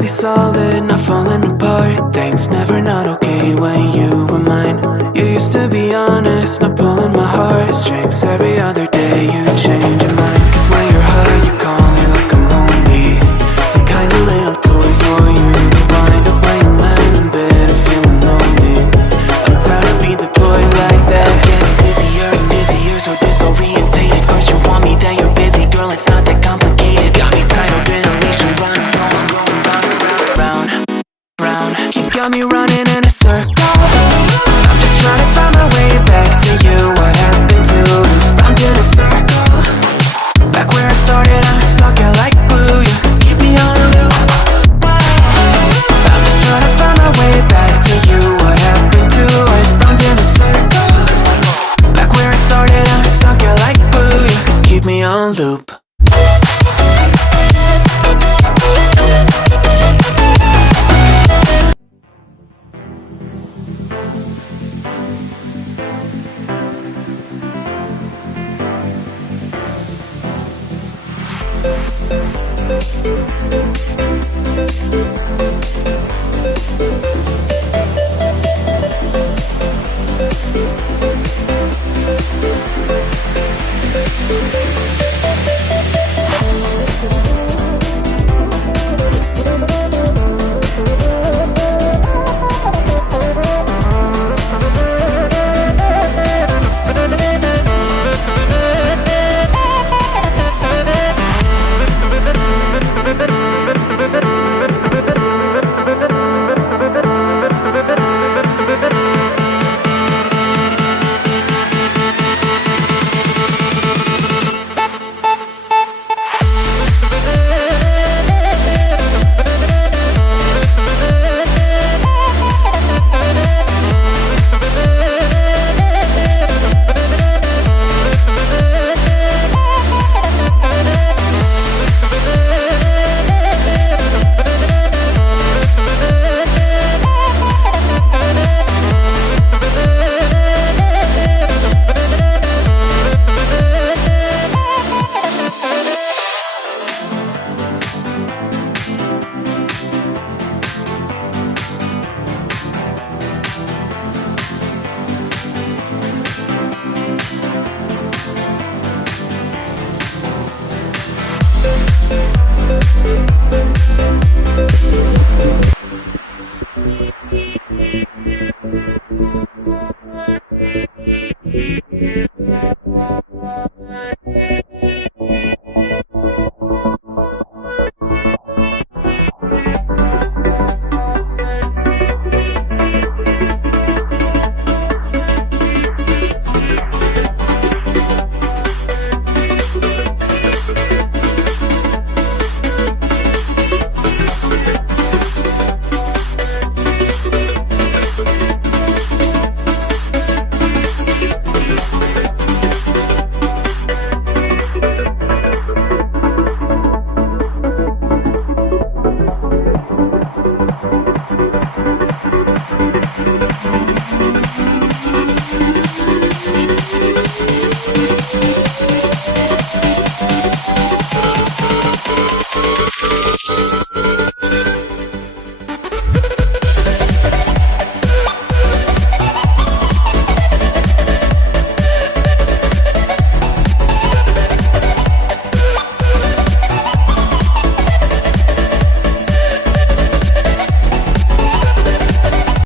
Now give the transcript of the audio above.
be solid, not falling apart. Things never not okay when you were mine. You used to be honest, not pulling my heartstrings. Every other day you change your mind. Cause when you're high you call me like I'm lonely. Some kind of little toy for you to wind up when you land in bed and feeling lonely. I'm tired of being deployed like that. Getting busier and busier, so disorientated. First you want me, then you're busy. Girl, it's not that complicated. Got me tied up in a leash and running, round, round. You got me running in a circle. I'm just trying to find my way back to you. What happened to us? Round in a circle. Back where I started, I'm stuck here like glue. You keep me on a loop. I'm just trying to find my way back to you. What happened to us? Round in a circle. Back where I started, I'm stuck here like glue. You keep me on loop.